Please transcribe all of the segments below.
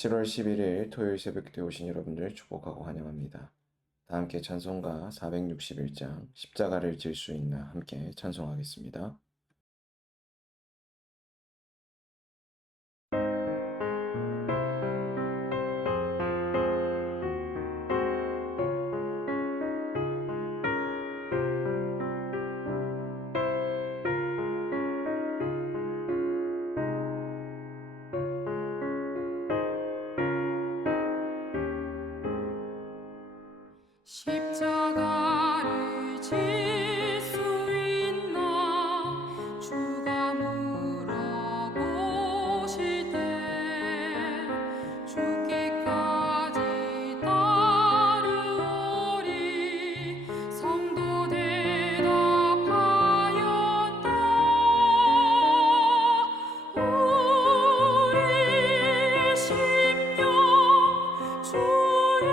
7월 11일 토요일 새벽기도에 오신 여러분들 축복하고 환영합니다. 다 함께 찬송가 461장 십자가를 질 수 있나 함께 찬송하겠습니다. 십자가를 질 수 있나 주가 물어보실 때 죽기까지 따르오리 성도 대답하였다 우리의 심령 주의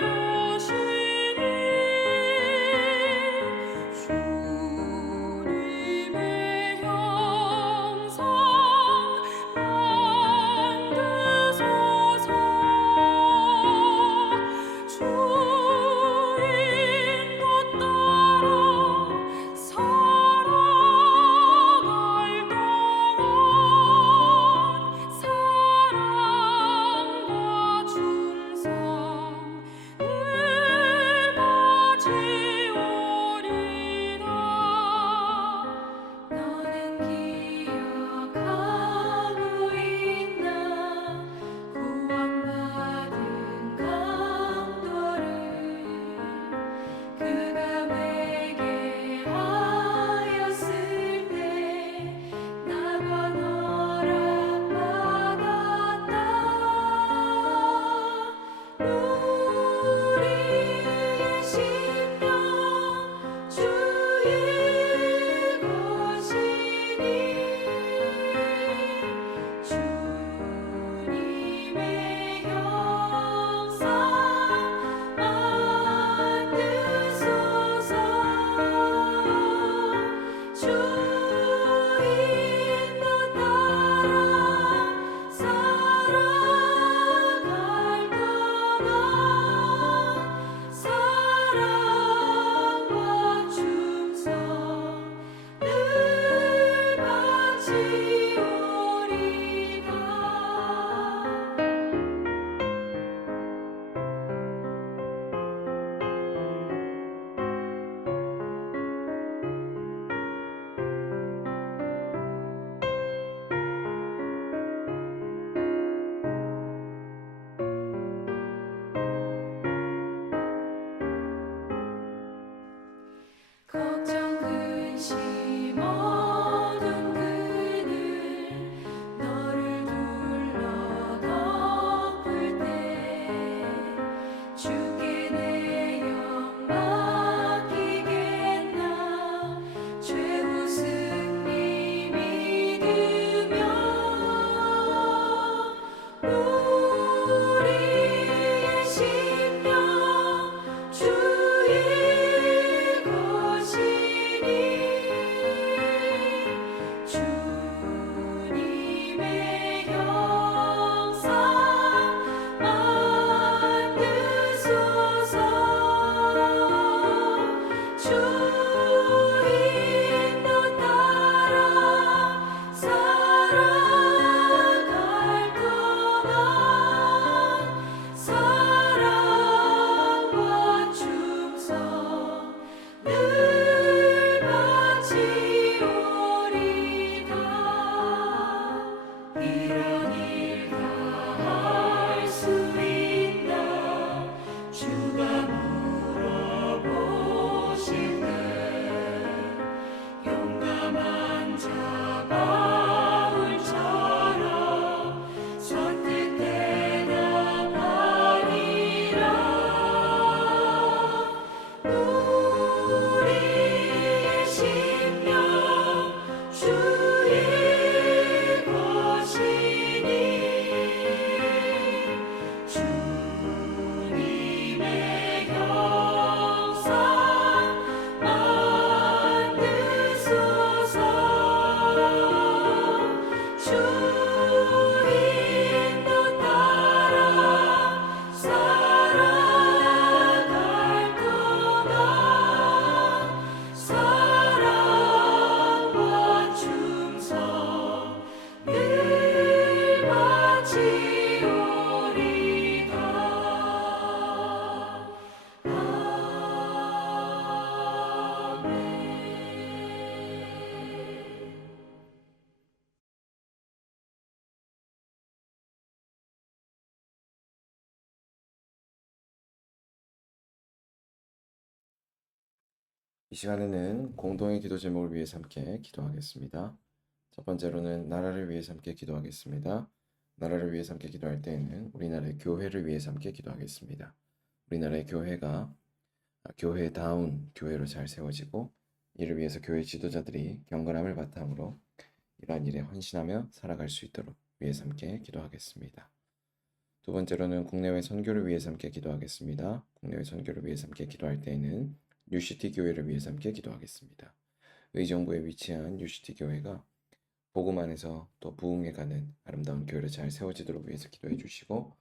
것이니 이 시간에는 공동의 기도 제목을 위해서 함께 기도하겠습니다. 첫 번째로는 나라를 위해서 함께 기도하겠습니다. 나라를 위해서 함께 기도할 때에는 우리나라의 교회를 위해서 함께 기도하겠습니다. 우리나라의 교회가 교회다운 교회로 잘 세워지고 이를 위해서 교회 지도자들이 경건함을 바탕으로 이러한 일에 헌신하며 살아갈 수 있도록 위해서 함께 기도하겠습니다. 두 번째로는 국내외 선교를 위해서 함께 기도하겠습니다. 국내외 선교를 위해서 함께 기도할 때에는 UCT 교회를 위해서 함께 기도하겠습니다. 의정부에 위치한 UCT 교회가 복음 안에서 또 부흥에 가는 아름다운 교회로 잘 세워지도록 위해서 기도해 주시고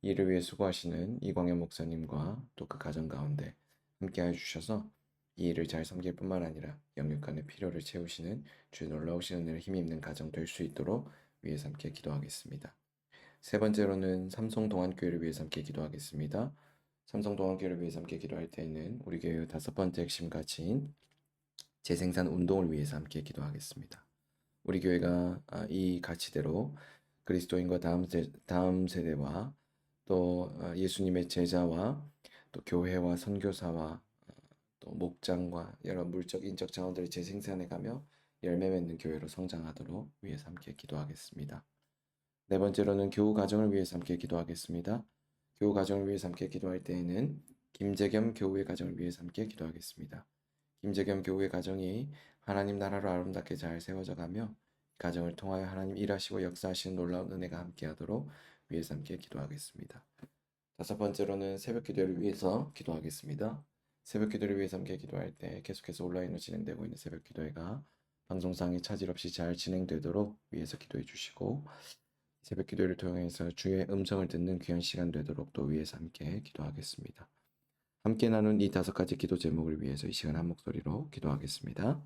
이를 위해 수고하시는 이광현 목사님과 또 그 가정 가운데 함께해 주셔서 이 일을 잘 섬길 뿐만 아니라 영육간의 필요를 채우시는 주의 놀라우신 은혜를 힘입는 가정 될 수 있도록 위해서 함께 기도하겠습니다. 세 번째로는 삼성동안교회를 위해서 함께 기도하겠습니다. 삼성동안교회를 위해서 함께 기도할 때에는 우리 교회의 다섯 번째 핵심 가치인 재생산 운동을 위해서 함께 기도하겠습니다. 우리 교회가 이 가치대로 그리스도인과 다음 세대와 또 예수님의 제자와 또 교회와 선교사와 또 목장과 여러 물적 인적 자원들을 재생산해가며 열매 맺는 교회로 성장하도록 위해서 함께 기도하겠습니다. 네 번째로는 교우 가정을 위해서 함께 기도하겠습니다. 교우 가정을 위해서 함께 기도할 때에는 김재겸 교우의 가정을 위해서 함께 기도하겠습니다. 김재겸 교우의 가정이 하나님 나라로 아름답게 잘 세워져 가며 가정을 통하여 하나님 일하시고 역사하시는 놀라운 은혜가 함께하도록 위해서 함께 기도하겠습니다. 다섯 번째로는 새벽 기도를 위해서 기도하겠습니다. 새벽 기도를 위해서 함께 기도할 때 계속해서 온라인으로 진행되고 있는 새벽 기도회가 방송상의 차질 없이 잘 진행되도록 위해서 기도해 주시고 새벽 기도를 통해서 주의 음성을 듣는 귀한 시간 되도록 또 위해서 함께 기도하겠습니다. 함께 나눈 이 다섯 가지 기도 제목을 위해서 이 시간 한 목소리로 기도하겠습니다.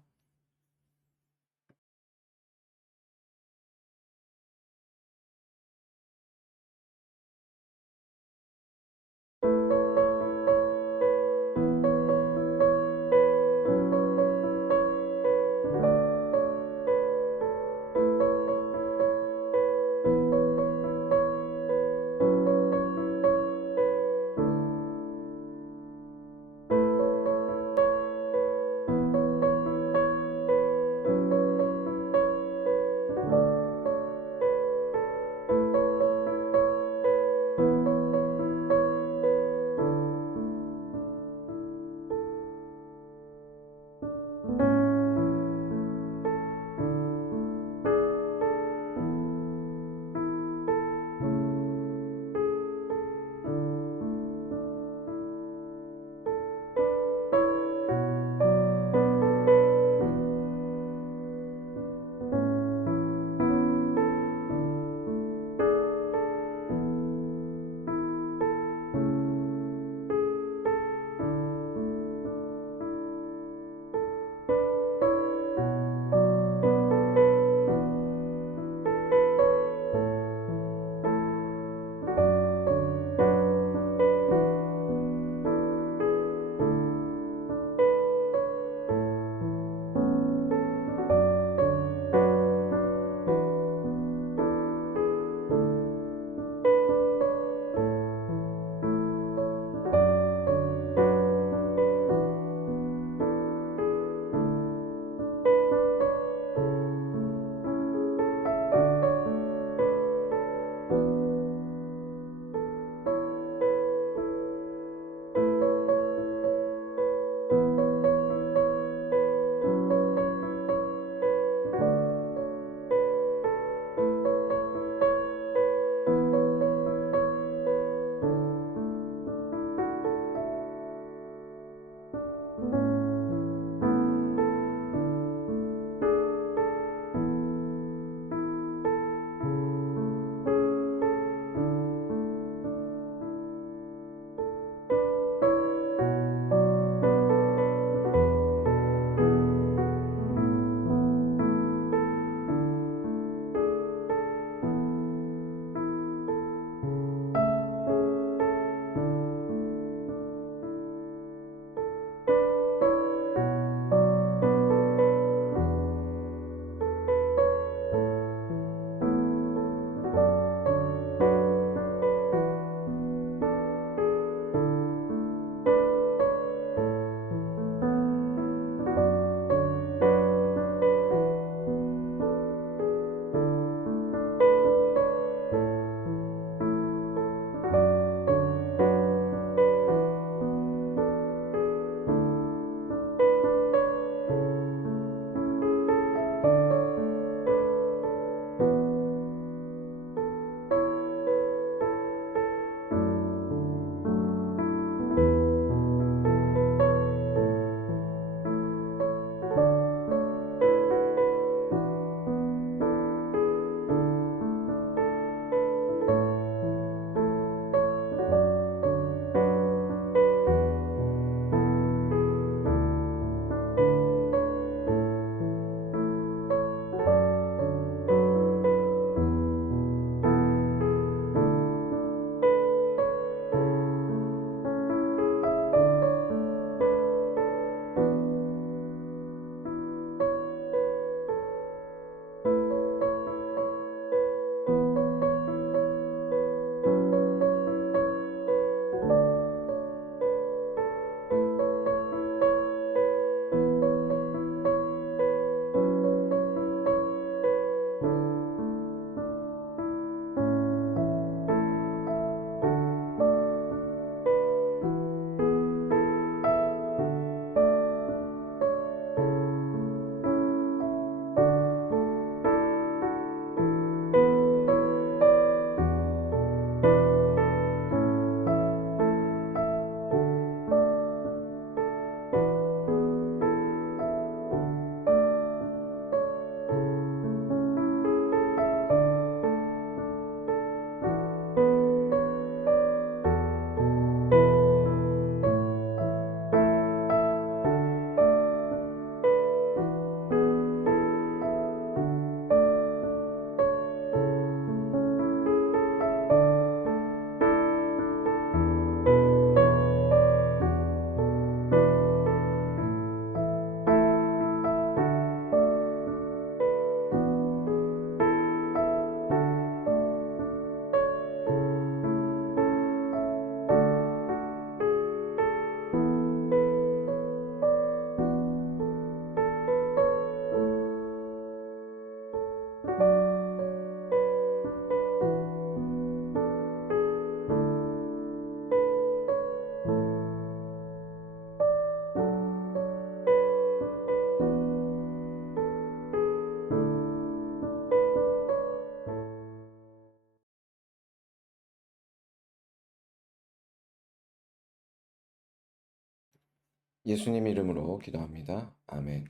예수님 이름으로 기도합니다. 아멘.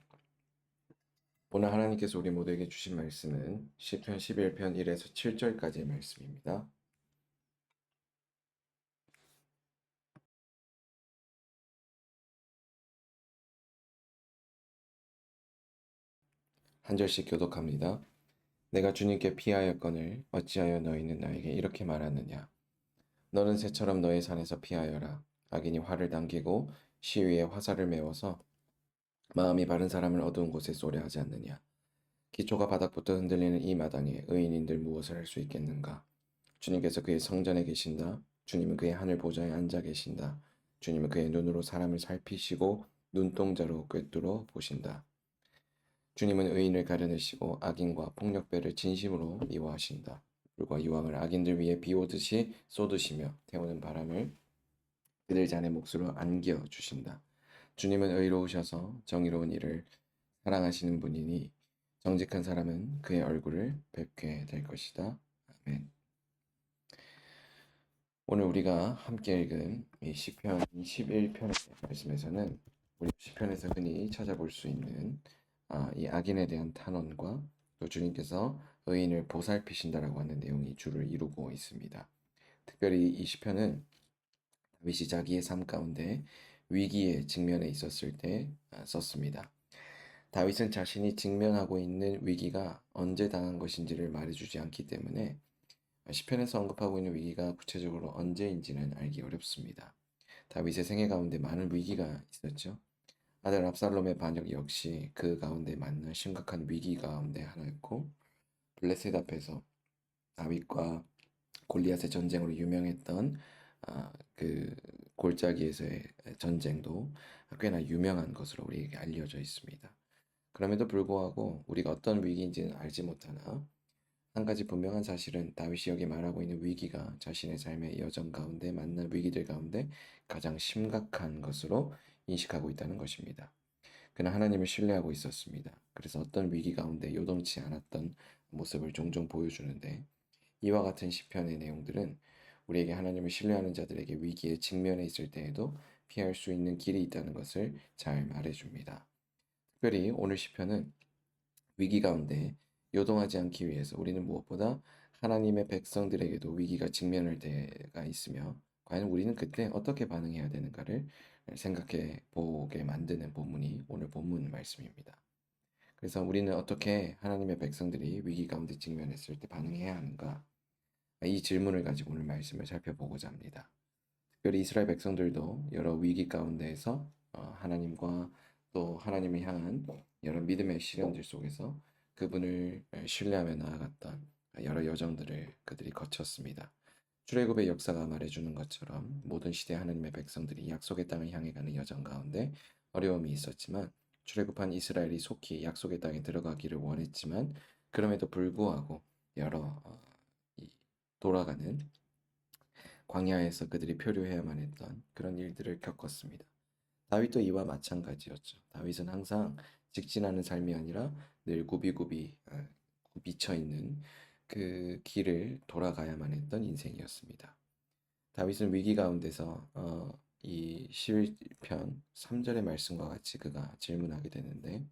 오늘 하나님께서 우리 모두에게 주신 말씀은 시편 11편 1에서 7절까지의 말씀입니다. 한 절씩 교독합니다. 내가 주님께 피하였거늘 어찌하여 너희는 나에게 이렇게 말하느냐. 너는 새처럼 너의 산에서 피하여라. 악인이 활을 당기고 시위에 화살을 메워서 마음이 바른 사람을 어두운 곳에 쏘려 하지 않느냐. 기초가 바닥부터 흔들리는 이 마당에 의인인들 무엇을 할 수 있겠는가. 주님께서 그의 성전에 계신다. 주님은 그의 하늘 보좌에 앉아 계신다. 주님은 그의 눈으로 사람을 살피시고 눈동자로 꿰뚫어 보신다. 주님은 의인을 가려내시고 악인과 폭력배를 진심으로 미워하신다. 불과 유황을 악인들 위에 비오듯이 쏟으시며 태우는 바람을 그들 잔의 몫으로 안겨 주신다. 주님은 의로우셔서 정의로운 일을 사랑하시는 분이니 정직한 사람은 그의 얼굴을 뵙게 될 것이다. 아멘. 오늘 우리가 함께 읽은 이 시편 11편의 말씀에서는 우리 시편에서 흔히 찾아볼 수 있는 이 악인에 대한 탄원과 또 주님께서 의인을 보살피신다라고 하는 내용이 주를 이루고 있습니다. 특별히 이 시편은 다윗이 자기의 삶 가운데 위기에 직면해 있었을 때 썼습니다. 다윗은 자신이 직면하고 있는 위기가 언제 당한 것인지를 말해주지 않기 때문에 시편에서 언급하고 있는 위기가 구체적으로 언제인지는 알기 어렵습니다. 다윗의 생애 가운데 많은 위기가 있었죠. 아들 압살롬의 반역 역시 그 가운데 만난 심각한 위기 가운데 하나였고, 블레셋 앞에서 다윗과 골리앗의 전쟁으로 유명했던 그 골짜기에서의 전쟁도 꽤나 유명한 것으로 우리에게 알려져 있습니다. 그럼에도 불구하고 우리가 어떤 위기인지는 알지 못하나 한 가지 분명한 사실은 다윗이 여기 말하고 있는 위기가 자신의 삶의 여정 가운데 만난 위기들 가운데 가장 심각한 것으로 인식하고 있다는 것입니다. 그는 하나님을 신뢰하고 있었습니다. 그래서 어떤 위기 가운데 요동치 않았던 모습을 종종 보여주는데 이와 같은 시편의 내용들은 우리에게 하나님을 신뢰하는 자들에게 위기에 직면해 있을 때에도 피할 수 있는 길이 있다는 것을 잘 말해줍니다. 특별히 오늘 시편은 위기 가운데 요동하지 않기 위해서 우리는 무엇보다 하나님의 백성들에게도 위기가 직면할 때가 있으며 과연 우리는 그때 어떻게 반응해야 되는가를 생각해 보게 만드는 본문이 오늘 본문 말씀입니다. 그래서 우리는 어떻게 하나님의 백성들이 위기 가운데 직면했을 때 반응해야 하는가? 이 질문을 가지고 오늘 말씀을 살펴보고자 합니다. 특별히 이스라엘 백성들도 여러 위기 가운데에서 하나님과 또 하나님을 향한 여러 믿음의 시련들 속에서 그분을 신뢰하며 나아갔던 여러 여정들을 그들이 거쳤습니다. 출애굽의 역사가 말해주는 것처럼 모든 시대 하나님의 백성들이 약속의 땅을 향해 가는 여정 가운데 어려움이 있었지만 출애굽한 이스라엘이 속히 약속의 땅에 들어가기를 원했지만 그럼에도 불구하고 여러 돌아가는 광야에서 그들이 표류해야만 했던 그런 일들을 겪었습니다. 다윗도 이와 마찬가지였죠. 다윗은 항상 직진하는 삶이 아니라 늘 굽이굽이 미쳐 있는 그 길을 돌아가야만 했던 인생이었습니다. 다윗은 위기 가운데서 이 11편 3절의 말씀과 같이 그가 질문하게 되는데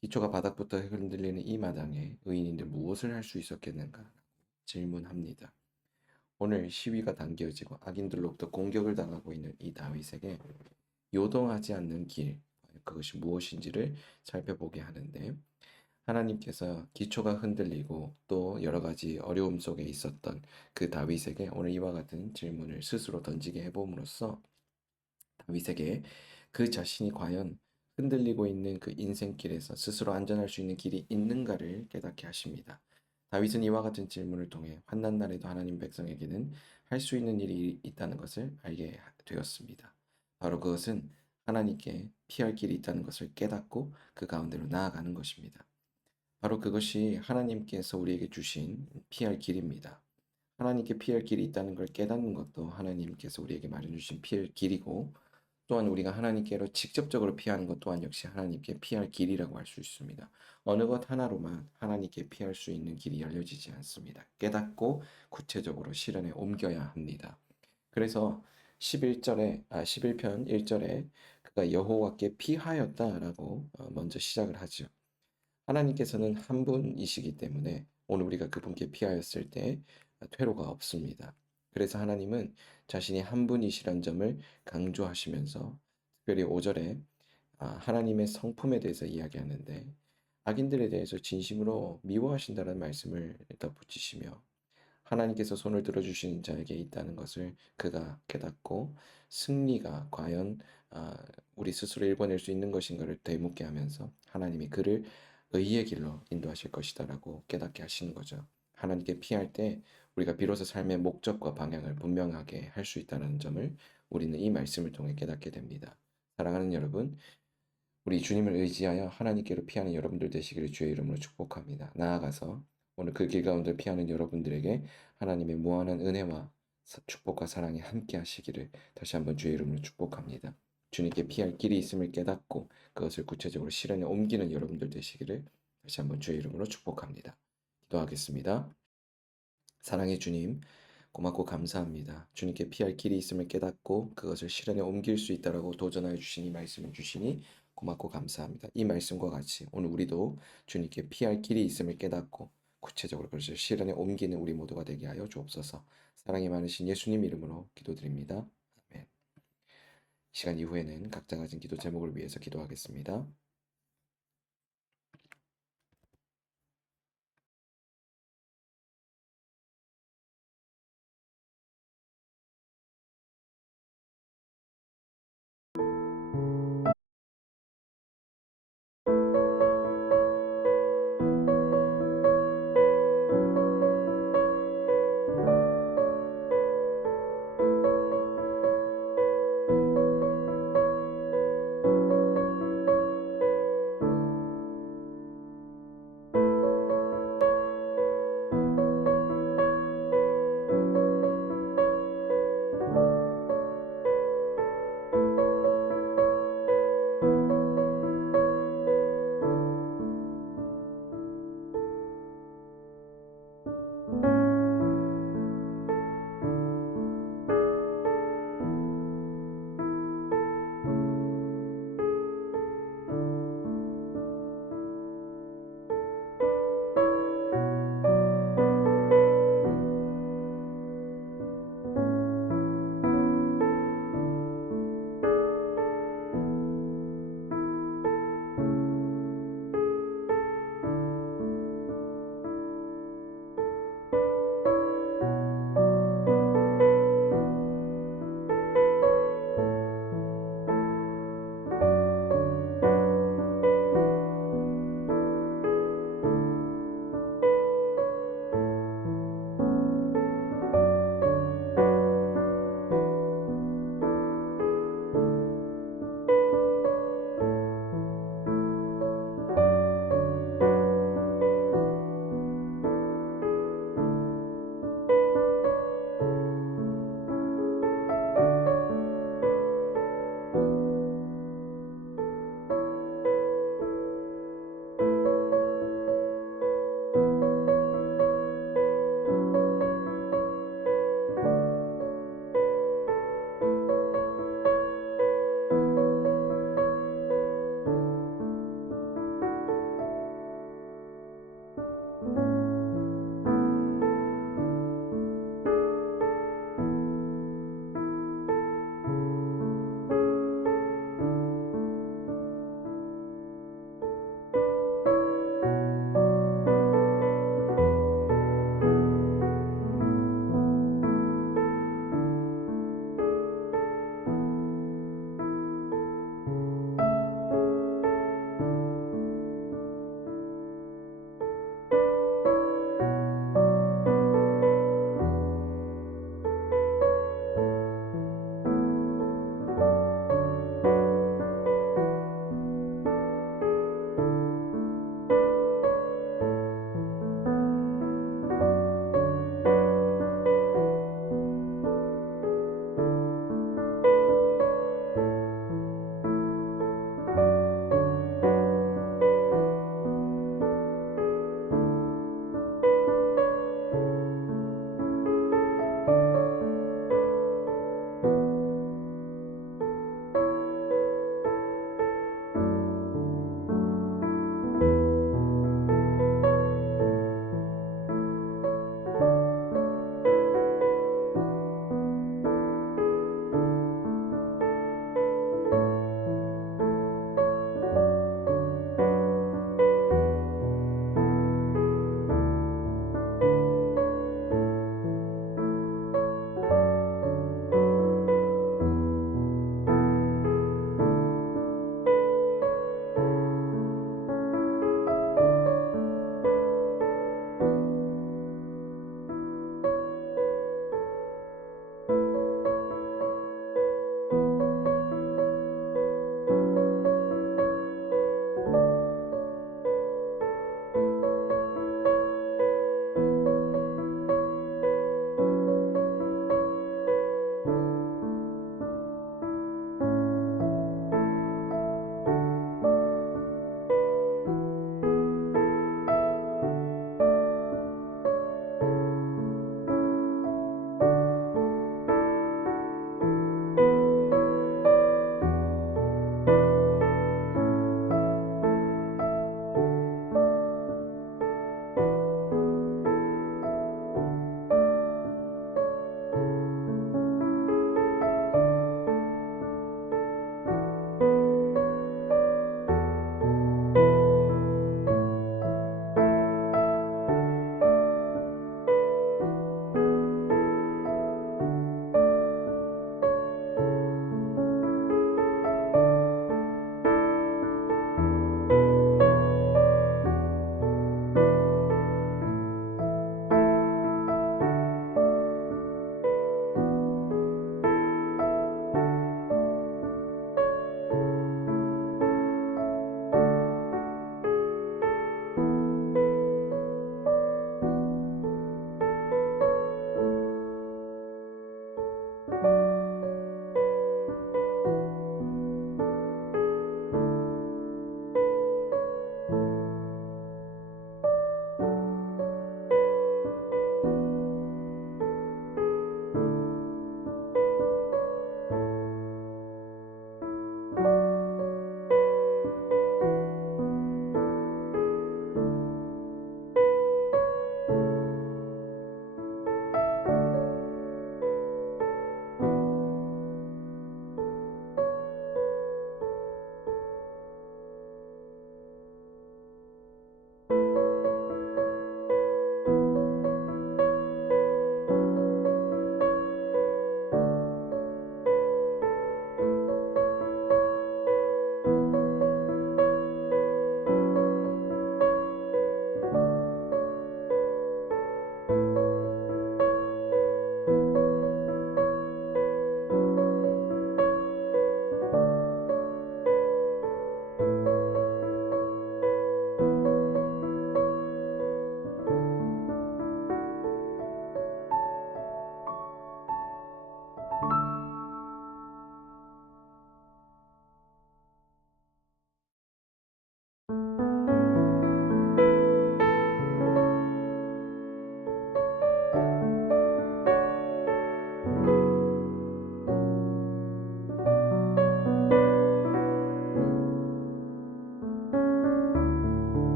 기초가 바닥부터 흔들리는 이 마당에 의인인들 무엇을 할 수 있었겠는가 질문합니다. 오늘 시위가 당겨지고 악인들로부터 공격을 당하고 있는 이 다윗에게 요동하지 않는 길, 그것이 무엇인지를 살펴보게 하는데 하나님께서 기초가 흔들리고 또 여러 가지 어려움 속에 있었던 그 다윗에게 오늘 이와 같은 질문을 스스로 던지게 해봄으로써 다윗에게 그 자신이 과연 흔들리고 있는 그 인생길에서 스스로 안전할 수 있는 길이 있는가를 깨닫게 하십니다. 다윗은 이와 같은 질문을 통해 환난 날에도 하나님 백성에게는 할 수 있는 일이 있다는 것을 알게 되었습니다. 바로 그것은 하나님께 피할 길이 있다는 것을 깨닫고 그 가운데로 나아가는 것입니다. 바로 그것이 하나님께서 우리에게 주신 피할 길입니다. 하나님께 피할 길이 있다는 걸 깨닫는 것도 하나님께서 우리에게 마련해 주신 피할 길이고 또한 우리가 하나님께로 직접적으로 피하는 것 또한 역시 하나님께 피할 길이라고 할 수 있습니다. 어느 것 하나로만 하나님께 피할 수 있는 길이 열려지지 않습니다. 깨닫고 구체적으로 실현에 옮겨야 합니다. 그래서 11편 1절에 그가 여호와께 피하였다라고 먼저 시작을 하죠. 하나님께서는 한 분이시기 때문에 오늘 우리가 그분께 피하였을 때 퇴로가 없습니다. 그래서 하나님은 자신이 한 분이시란 점을 강조하시면서 특별히 5절에 하나님의 성품에 대해서 이야기하는데 악인들에 대해서 진심으로 미워하신다는 말씀을 덧붙이시며 하나님께서 손을 들어주신 자에게 있다는 것을 그가 깨닫고 승리가 과연 우리 스스로 읽어낼 수 있는 것인가를 되묻게 하면서 하나님이 그를 의의 길로 인도하실 것이다라고 깨닫게 하시는 거죠. 하나님께 피할 때 우리가 비로소 삶의 목적과 방향을 분명하게 할 수 있다는 점을 우리는 이 말씀을 통해 깨닫게 됩니다. 사랑하는 여러분, 우리 주님을 의지하여 하나님께로 피하는 여러분들 되시기를 주의 이름으로 축복합니다. 나아가서 오늘 그 길 가운데 피하는 여러분들에게 하나님의 무한한 은혜와 축복과 사랑이 함께 하시기를 다시 한번 주의 이름으로 축복합니다. 주님께 피할 길이 있음을 깨닫고 그것을 구체적으로 실현에 옮기는 여러분들 되시기를 다시 한번 주의 이름으로 축복합니다. 기도하겠습니다. 사랑의 주님, 고맙고 감사합니다. 주님께 피할 길이 있음을 깨닫고 그것을 실현에 옮길 수 있다라고 도전하여 주시니 말씀을 주시니 고맙고 감사합니다. 이 말씀과 같이 오늘 우리도 주님께 피할 길이 있음을 깨닫고 구체적으로 그것을 실현에 옮기는 우리 모두가 되게 하여 주옵소서. 사랑이 많으신 예수님 이름으로 기도드립니다. 아멘. 시간 이후에는 각자 가진 기도 제목을 위해서 기도하겠습니다.